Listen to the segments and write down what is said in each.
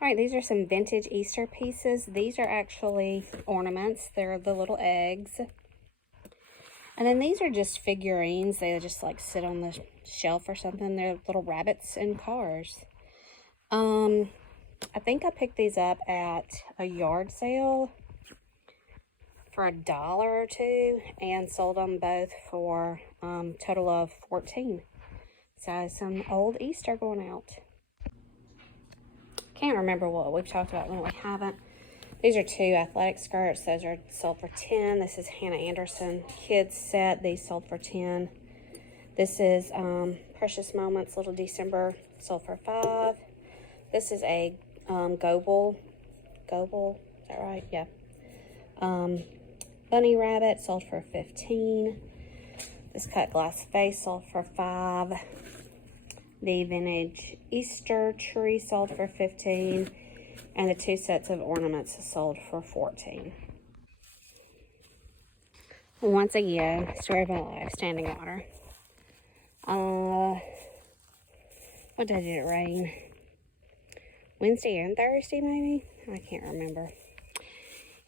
All right, these are some vintage Easter pieces. These are actually ornaments. They're the little eggs. And then these are just figurines. They just like sit on the shelf or something. They're little rabbits and cars. I think I picked these up at a yard sale for $1 or $2 and sold them both for total of $14. So some old Easter going out. Can't remember what we've talked about when we haven't. These are 2 athletic skirts. Those are sold for $10. This is Hannah Anderson kids set. These sold for $10. This is Precious Moments Little December, sold for $5. This is a Goble, is that right? Yeah. Bunny rabbit sold for $15. This cut glass vase sold for $5. The vintage Easter tree sold for $15. And the 2 sets of ornaments sold for $14. Once again, story of my life, standing water. What day did it rain? Wednesday and Thursday, maybe? I can't remember.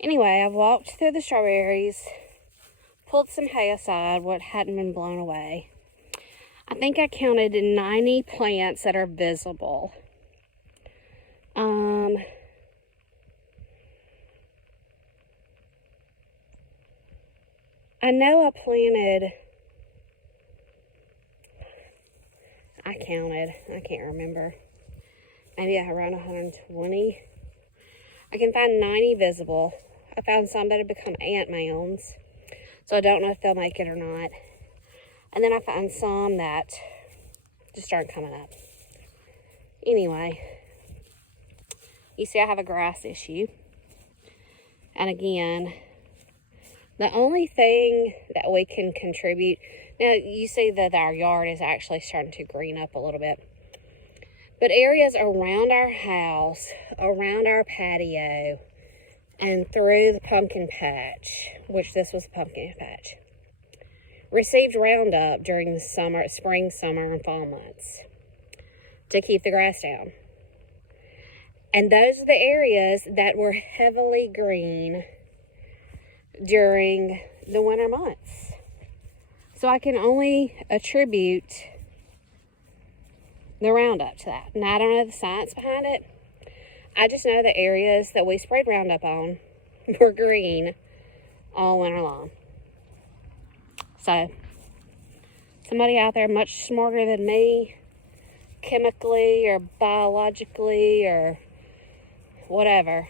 Anyway, I've walked through the strawberries, pulled some hay aside, what hadn't been blown away. I think I counted 90 plants that are visible. I know I planted, I can't remember. Maybe around 120. I can find 90 visible. I found some that have become ant mounds, so I don't know if they'll make it or not. And then I found some that just aren't coming up. Anyway, you see I have a grass issue. And again, the only thing that we can contribute, now you see that our yard is actually starting to green up a little bit. But areas around our house, around our patio, and through the pumpkin patch, which this was a pumpkin patch, received Roundup during the spring, summer, and fall months to keep the grass down. And those are the areas that were heavily green during the winter months. So I can only attribute the Roundup to that. Now, I don't know the science behind it. I just know the areas that we sprayed Roundup on were green all winter long. So, somebody out there much smarter than me, chemically or biologically or whatever,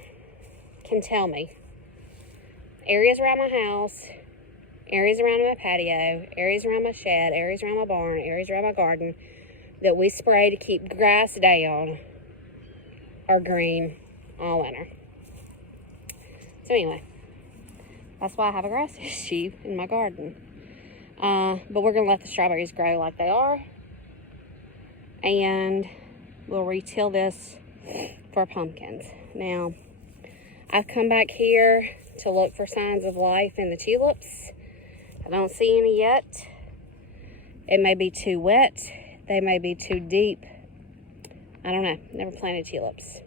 can tell me. Areas around my house, areas around my patio, areas around my shed, areas around my barn, areas around my garden that we spray to keep grass down are green all winter. So anyway, that's why I have a grass issue in my garden. But we're going to let the strawberries grow like they are. And we'll retill this for pumpkins. Now, I've come back here to look for signs of life in the tulips. I don't see any yet. It may be too wet. They may be too deep. I don't know. Never planted tulips.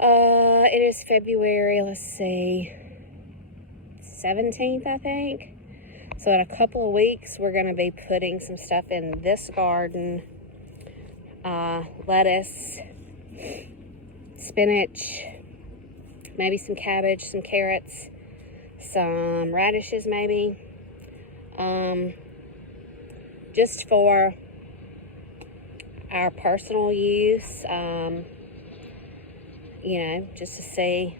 It is February, let's see, 17th, I think. So in a couple of weeks, we're going to be putting some stuff in this garden. Lettuce, spinach, maybe some cabbage, some carrots, some radishes maybe. Just for our personal use, you know, just to see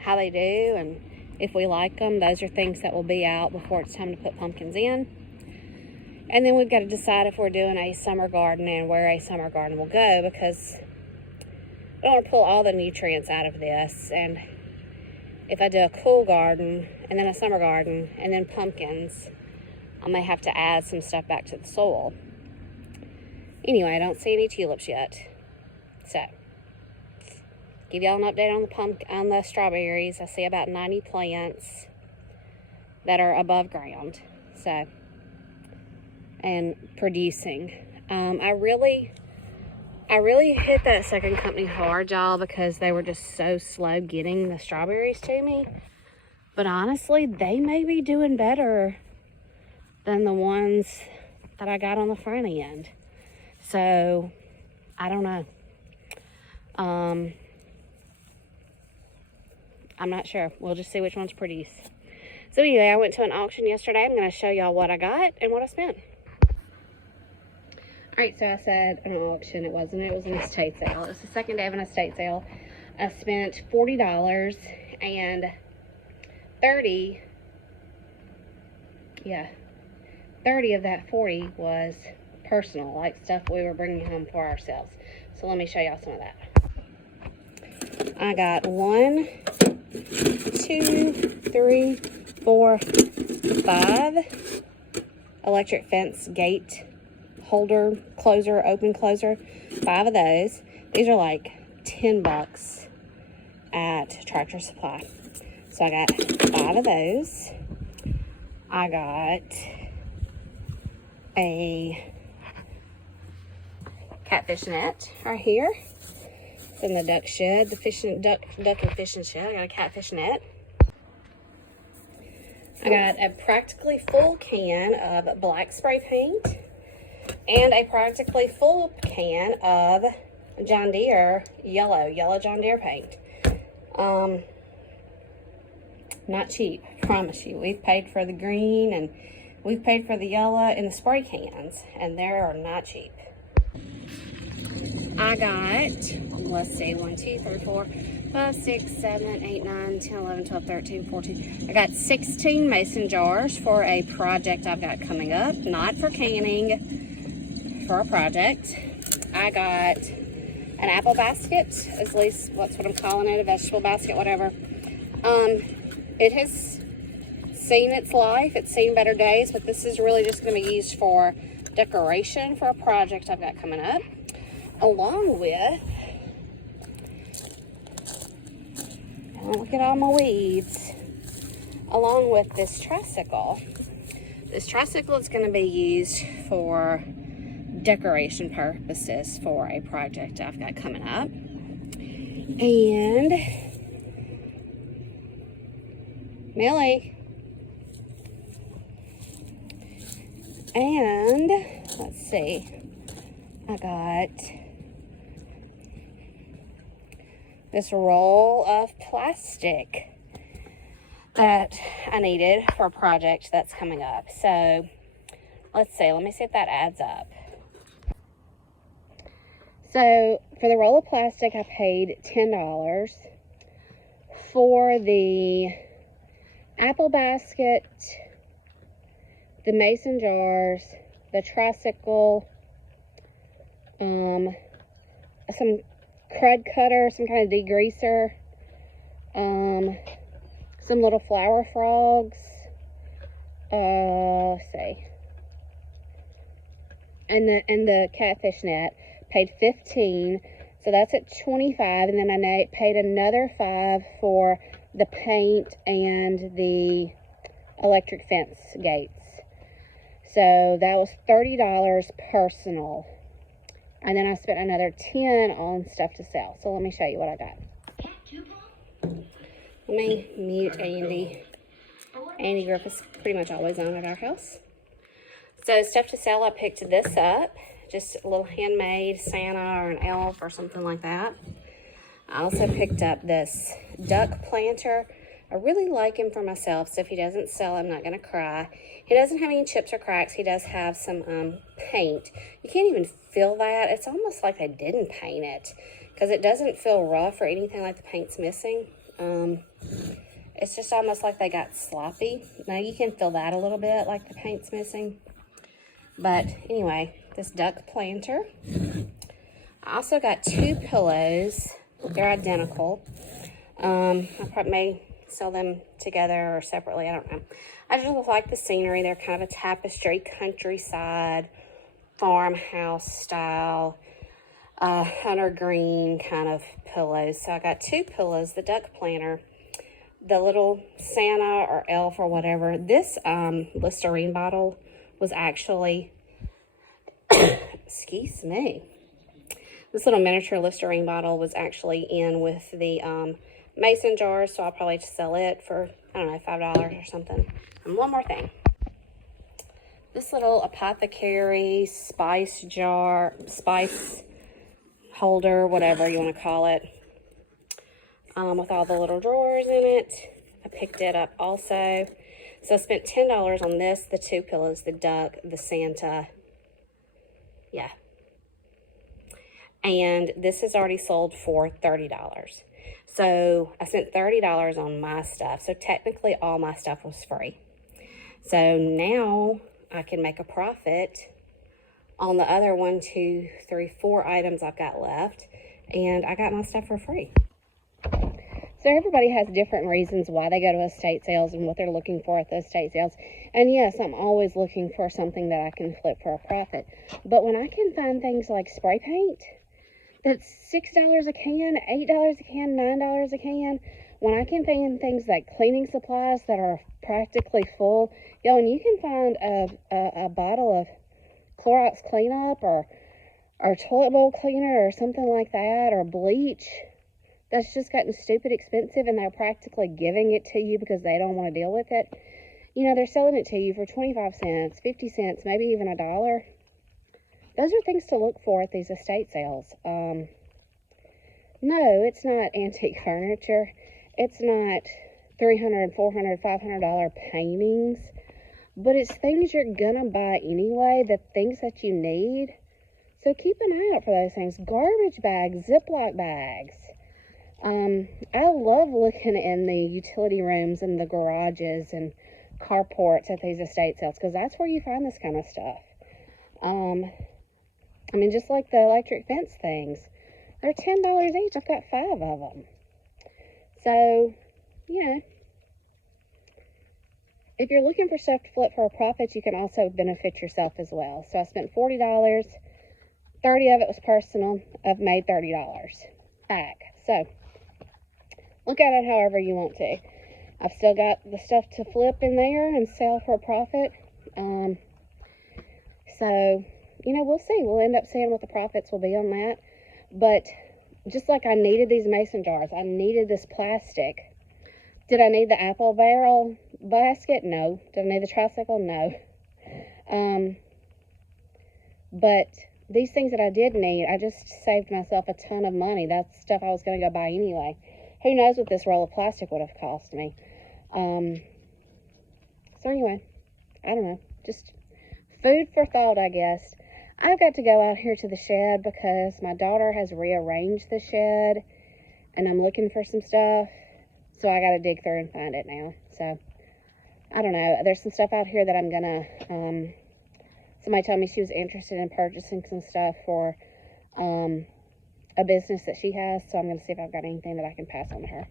how they do and if we like them. Those are things that will be out before it's time to put pumpkins in. And then we've got to decide if we're doing a summer garden and where a summer garden will go, because I don't want to pull all the nutrients out of this. And if I do a cool garden and then a summer garden and then pumpkins, I may have to add some stuff back to the soil. Anyway, I don't see any tulips yet. So, give y'all an update on the strawberries. I see about 90 plants that are above ground. So, and producing. I really I really hit that second company hard, y'all, because they were just so slow getting the strawberries to me. But honestly, they may be doing better than the ones that I got on the front end. So, I don't know. I'm not sure. We'll just see which ones produce. So anyway, I went to an auction yesterday. I'm going to show y'all what I got and what I spent. Alright, so I said an auction. It wasn't. It was an estate sale. It was the second day of an estate sale. I spent $40 and 30 of that 40 was personal, like stuff we were bringing home for ourselves. So let me show y'all some of that. I got 1, 2, 3, 4, 5 electric fence gate holder, closer, open closer. 5 of those. These are like $10 at Tractor Supply. So I got 5 of those. I got a catfish net right here. It's in the duck shed, the duck and fishing shed. I got a catfish net. I got a practically full can of black spray paint and a practically full can of John Deere yellow John Deere paint. Not cheap, I promise you. We've paid for the green and we've paid for the yellow and the spray cans, and they are not cheap. I got, let's see, 1, 2, 3, 4, 5, 6, 7, 8, 9, 10, 11, 12, 13, 14. I got 16 mason jars for a project I've got coming up. Not for canning, for a project. I got an apple basket, at least that's what I'm calling it, a vegetable basket, whatever. It has seen its life. It's seen better days, but this is really just going to be used for decoration for a project I've got coming up. Along with, look at all my weeds, along with this tricycle. This tricycle is going to be used for decoration purposes for a project I've got coming up. And Millie. And let's see. I got this roll of plastic that I needed for a project that's coming up. So let's see. Let me see if that adds up. So for the roll of plastic, I paid $10. For the apple basket, the mason jars, the tricycle, some crud cutter, some kind of degreaser, some little flower frogs, let's see, and the catfish net, paid $15, so that's at $25, and then I paid another $5 for the paint and the electric fence gates. So that was $30 personal. And then I spent another $10 on stuff to sell. So let me show you what I got. Let me mute Andy. Andy Griffith's pretty much always on at our house. So stuff to sell, I picked this up. Just a little handmade Santa or an elf or something like that. I also picked up this duck planter. I really like him for myself, so if he doesn't sell, I'm not going to cry. He doesn't have any chips or cracks. He does have some paint. You can't even feel that. It's almost like they didn't paint it, because it doesn't feel rough or anything like the paint's missing. It's just almost like they got sloppy. Now you can feel that a little bit, like the paint's missing. But anyway, this duck planter. I also got 2 pillows. They're identical. I probably may sell them together or separately. I don't know. I just like the scenery. They're kind of a tapestry, countryside, farmhouse style, hunter green kind of pillows. So I got 2 pillows, the duck planter, the little Santa or elf or whatever. This Listerine bottle was actually, excuse me, This little miniature Listerine bottle was actually in with the mason jars, so I'll probably just sell it for, I don't know, $5 or something. And one more thing. This little apothecary spice jar, spice holder, whatever you want to call it, with all the little drawers in it. I picked it up also. So I spent $10 on this, the 2 pillows, the duck, the Santa. Yeah. And this is already sold for $30. So I spent $30 on my stuff. So technically all my stuff was free. So now I can make a profit on the other 1, 2, 3, 4 items I've got left. And I got my stuff for free. So everybody has different reasons why they go to estate sales and what they're looking for at the estate sales. And yes, I'm always looking for something that I can flip for a profit. But when I can find things like spray paint that's $6 a can, $8 a can, $9 a can, when I can find things like cleaning supplies that are practically full, yo, and you can find a bottle of Clorox cleanup or toilet bowl cleaner or something like that, or bleach, that's just gotten stupid expensive, and they're practically giving it to you because they don't want to deal with it. You know, they're selling it to you for 25 cents, 50 cents, maybe even $1. Those are things to look for at these estate sales. No, it's not antique furniture. It's not $300, $400, $500 paintings. But it's things you're gonna buy anyway, the things that you need. So keep an eye out for those things. Garbage bags, Ziploc bags. I love looking in the utility rooms and the garages and carports at these estate sales, because that's where you find this kind of stuff. I mean, just like the electric fence things, they're $10 each. I've got 5 of them. So, you know, if you're looking for stuff to flip for a profit, you can also benefit yourself as well. So I spent $40, 30 of it was personal. I've made $30 back. So look at it however you want to. I've still got the stuff to flip in there and sell for a profit. So, you know, we'll see. We'll end up seeing what the profits will be on that. But just like I needed these mason jars, I needed this plastic. Did I need the apple barrel basket? No. Did I need the tricycle? No. But these things that I did need, I just saved myself a ton of money. That's stuff I was going to go buy anyway. Who knows what this roll of plastic would have cost me. So anyway, I don't know. Just food for thought, I guess. I've got to go out here to the shed because my daughter has rearranged the shed and I'm looking for some stuff. So I got to dig through and find it now. So I don't know. There's some stuff out here that I'm going to, somebody told me she was interested in purchasing some stuff for a business that she has. So I'm going to see if I've got anything that I can pass on to her.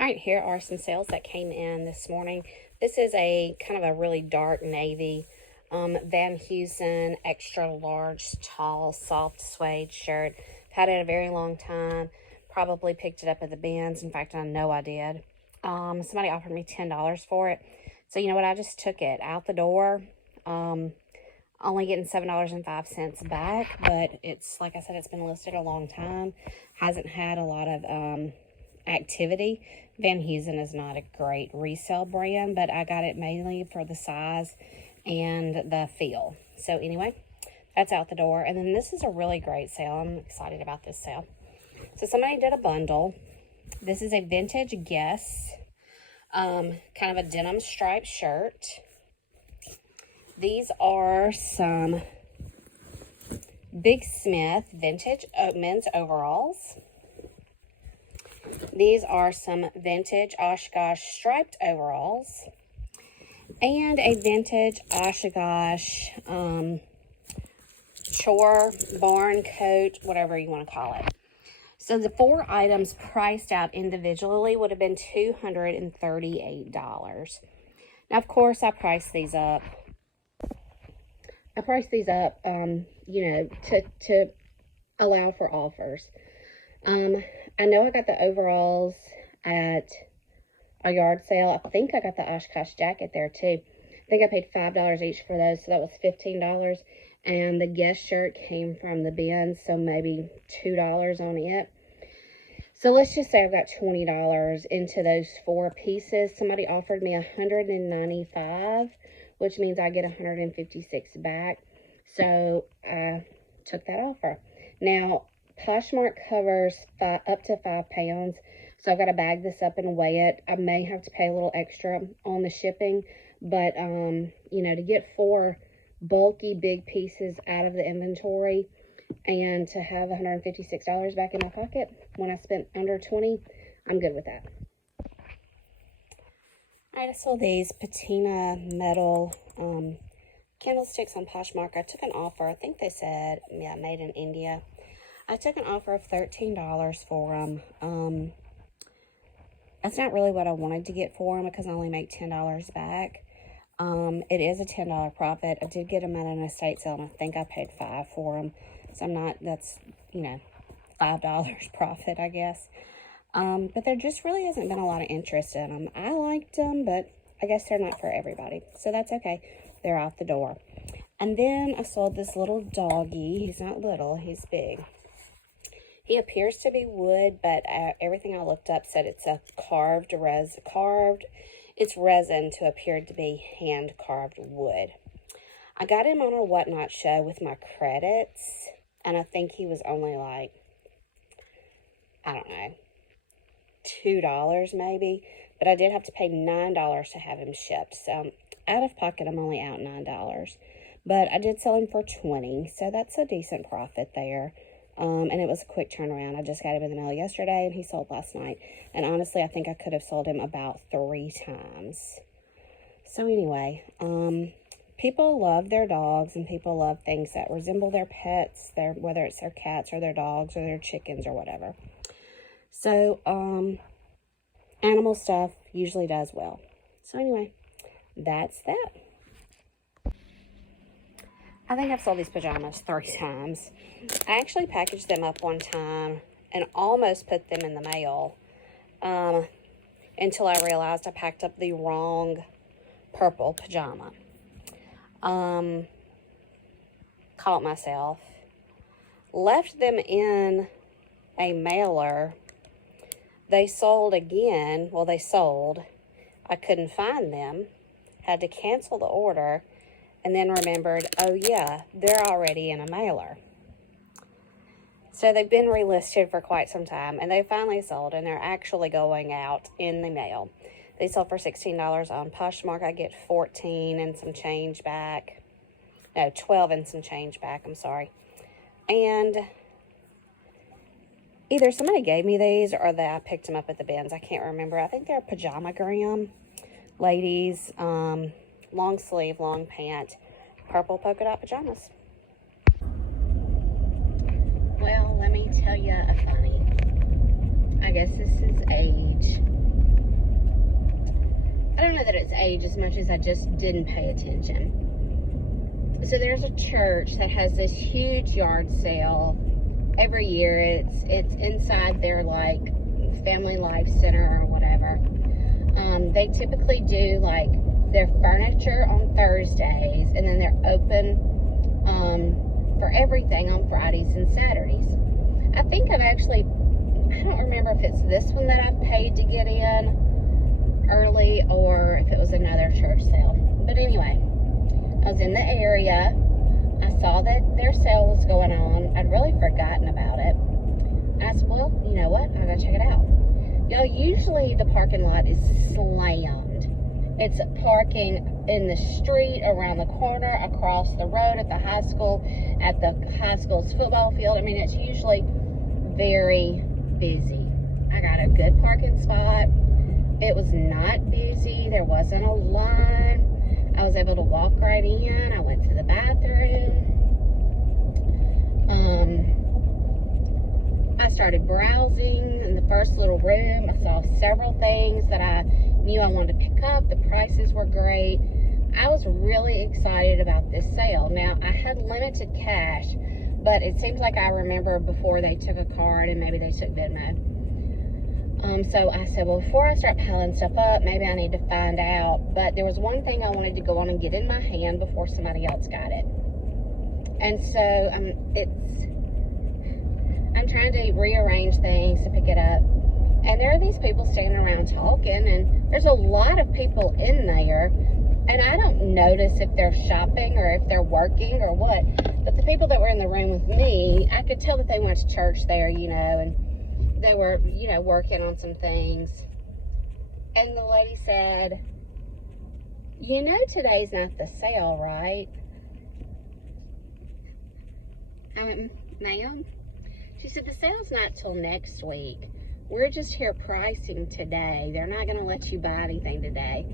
All right, here are some sales that came in this morning. This is a kind of a really dark navy Van Heusen extra large, tall, soft suede shirt. I've had it a very long time. Probably picked it up at the bins. In fact, I know I did. Somebody offered me $10 for it. So you know what? I just took it out the door. Only getting $7.05 back, but it's, like I said, it's been listed a long time. Hasn't had a lot of activity. Van Heusen is not a great resale brand, but I got it mainly for the size and the feel. So anyway, that's out the door. And then this is a really great sale. I'm excited about this sale. So somebody did a bundle. This is a vintage Guess, kind of a denim striped shirt. These are some Big Smith vintage men's overalls. These are some vintage Oshkosh striped overalls. And a vintage Oshkosh chore, barn coat, whatever you want to call it. So the 4 items priced out individually would have been $238. Now, of course, I priced these up. You know, to allow for offers. I know I got the overalls at a yard sale. I think I got the Oshkosh jacket there too. I think I paid $5 each for those, so that was $15. And the guest shirt came from the bin, so maybe $2 on it. So let's just say I've got $20 into those 4 pieces. Somebody offered me $195, which means I get $156 back. So I took that offer. Now, Poshmark covers up to 5 pounds. So I've got to bag this up and weigh it. I may have to pay a little extra on the shipping, but you know, to get 4 bulky big pieces out of the inventory and to have $156 back in my pocket when I spent under 20, I'm good with that. Alright, I sold these patina metal candlesticks on Poshmark. I took an offer. I think they said, yeah, made in India. I took an offer of $13 for them. That's not really what I wanted to get for them because I only make $10 back. It is a $10 profit. I did get them at an estate sale, and I think I paid $5 for them. So I'm not, that's, you know, $5 profit, I guess. But there just really hasn't been a lot of interest in them. I liked them, but I guess they're not for everybody. So that's okay. They're out the door. And then I sold this little doggy. He's not little, he's big. He appears to be wood, but everything I looked up said it's a it's resin to appear to be hand-carved wood. I got him on a Whatnot show with my credits, and I think he was only like, I don't know, $2 maybe, but I did have to pay $9 to have him shipped. So out of pocket, I'm only out $9, but I did sell him for $20, so that's a decent profit there. And it was a quick turnaround. I just got him in the mail yesterday, and he sold last night. And honestly, I think I could have sold him about 3 times. So anyway, people love their dogs, and people love things that resemble their pets, whether it's their cats or their dogs or their chickens or whatever. So, animal stuff usually does well. So anyway, that's that. I think I've sold these pajamas 3 times. I actually packaged them up one time and almost put them in the mail until I realized I packed up the wrong purple pajama. Caught myself. Left them in a mailer. They sold again. Well, they sold. I couldn't find them. Had to cancel the order. And then remembered, oh yeah, they're already in a mailer. So they've been relisted for quite some time, and they finally sold, and they're actually going out in the mail. They sold for $16 on Poshmark. I get 14 and some change back. No, 12 and some change back, I'm sorry. And either somebody gave me these or that I picked them up at the bins. I can't remember. I think they're pajamagram. Ladies, long sleeve, long pant, purple polka dot pajamas. Well, let me tell you a funny. I guess this is age. I don't know that it's age as much as I just didn't pay attention. So there's a church that has this huge yard sale every year. It's inside their like family life center or whatever. They typically do like their furniture on Thursdays, and then they're open for everything on Fridays and Saturdays. I think I don't remember if it's this one that I paid to get in early or if it was another church sale. But anyway, I was in the area. I saw that their sale was going on. I'd really forgotten about it. I said, well, you know what? I'm going to check it out. Y'all, usually the parking lot is slammed. It's parking in the street, around the corner, across the road, at the high school's football field. I mean, it's usually very busy. I got a good parking spot. It was not busy. There wasn't a line. I was able to walk right in. I went to the bathroom. I started browsing in the first little room. I saw several things that I knew I wanted to pick up. The prices were great. I was really excited about this sale. Now, I had limited cash, but it seems like I remember before they took a card and maybe they took Venmo. So I said, well, before I start piling stuff up, maybe I need to find out. But there was one thing I wanted to go on and get in my hand before somebody else got it. And so I'm trying to rearrange things to pick it up. And there are these people standing around talking, and there's a lot of people in there. And I don't notice if they're shopping or if they're working or what. But the people that were in the room with me, I could tell that they went to church there, you know, and they were, you know, working on some things. And the lady said, you know today's not the sale, right? Ma'am? She said, the sale's not till next week. We're just here pricing today. They're not going to let you buy anything today.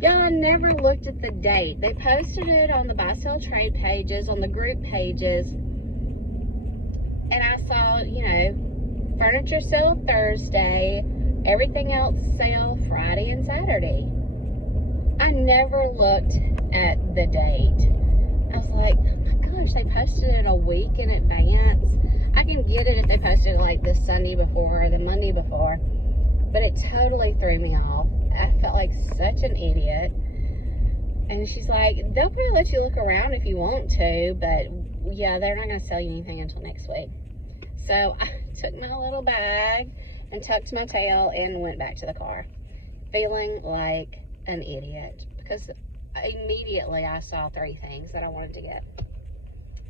Y'all, I never looked at the date. They posted it on the buy, sell, trade pages, on the group pages. And I saw, you know, furniture sale Thursday, everything else sale Friday and Saturday. I never looked at the date. I was like, oh my gosh, they posted it a week in advance. I can get it if they posted it like the Sunday before or the Monday before, but it totally threw me off. I felt like such an idiot. And she's like, they'll probably let you look around if you want to, but yeah, they're not going to sell you anything until next week. So I took my little bag and tucked my tail and went back to the car, feeling like an idiot because immediately I saw 3 things that I wanted to get.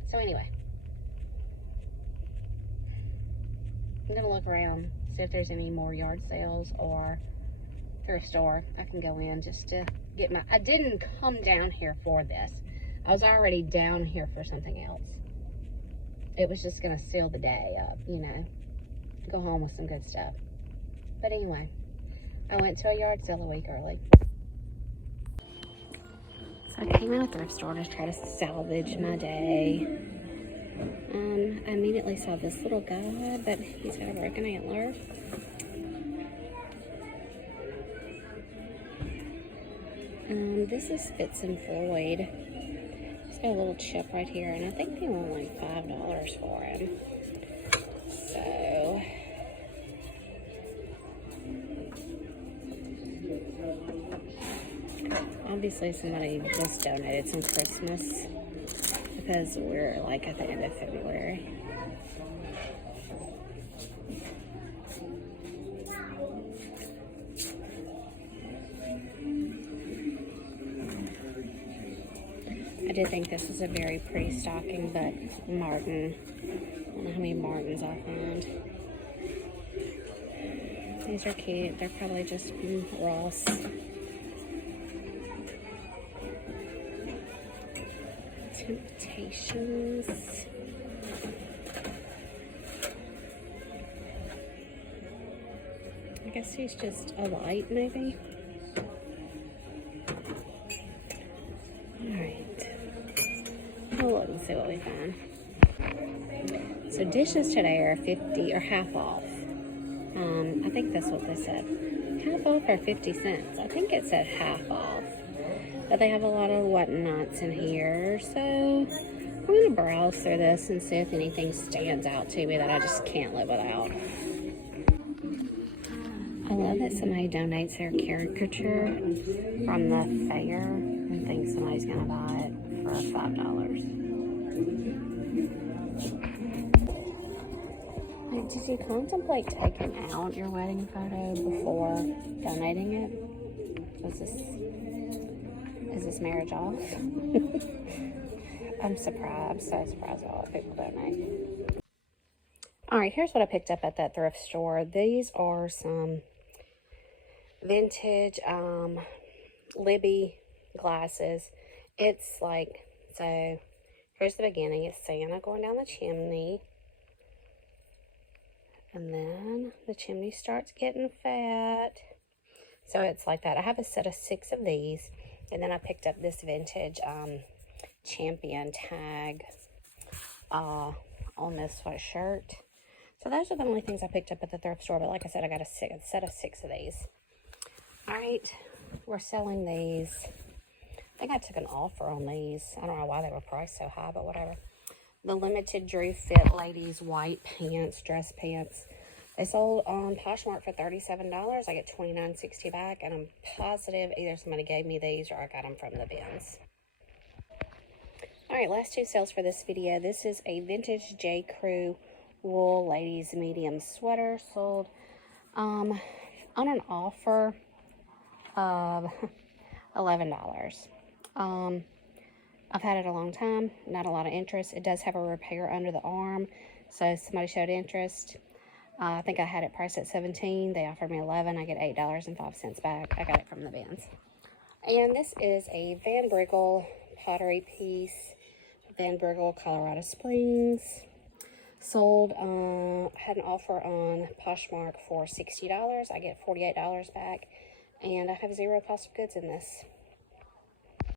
So anyway, I'm going to look around, see if there's any more yard sales or thrift store I can go in just to get my... I didn't come down here for this. I was already down here for something else. It was just going to seal the day up, you know, go home with some good stuff. But anyway, I went to a yard sale a week early. So I came out of a thrift store to try to salvage my day. I immediately saw this little guy, but he's got a broken antler. This is Fitz and Floyd. He's got a little chip right here, and I think they want like $5 for him. So obviously somebody just donated some Christmas because we're like at the end of February. I do think this is a very pretty stocking, but marten. I don't know how many martens I'll find. These are cute. They're probably just Ross. Temptations. I guess he's just a light, maybe. Alright. We'll look and see what we find. So dishes today are 50 or half off. I think that's what they said. Half off or 50 cents. I think it said half off. But they have a lot of whatnots in here. So I'm going to browse through this and see if anything stands out to me that I just can't live without. I love that somebody donates their caricature from the fair and thinks somebody's going to buy it for $5. Like, did you contemplate taking out your wedding photo before donating it? Is this marriage off? I'm surprised. So surprised at all that people donate. Alright, here's what I picked up at that thrift store. These are some vintage Libby glasses. It's like, so here's the beginning. It's Santa going down the chimney. And then the chimney starts getting fat. So it's like that. I have a set of 6 of these. And then I picked up this vintage Champion tag on this sweatshirt. So those are the only things I picked up at the thrift store. But like I said, I got a set of 6 of these. Alright, we're selling these. I think I took an offer on these. I don't know why they were priced so high, but whatever. The limited Drew Fit ladies white pants, dress pants. They sold on Poshmark for $37. I get $29.60 back, and I'm positive either somebody gave me these or I got them from the bins. Alright, last two sales for this video. This is a vintage J. Crew wool ladies medium sweater sold on an offer of $11. I've had it a long time, not a lot of interest. It does have a repair under the arm, so somebody showed interest. I think I had it priced at $17. They offered me $11. I get $8.05 back. I got it from the bins. And this is a Van Briggle pottery piece. Van Briggle, Colorado Springs. Sold, had an offer on Poshmark for $60. I get $48 back. And I have zero cost of goods in this.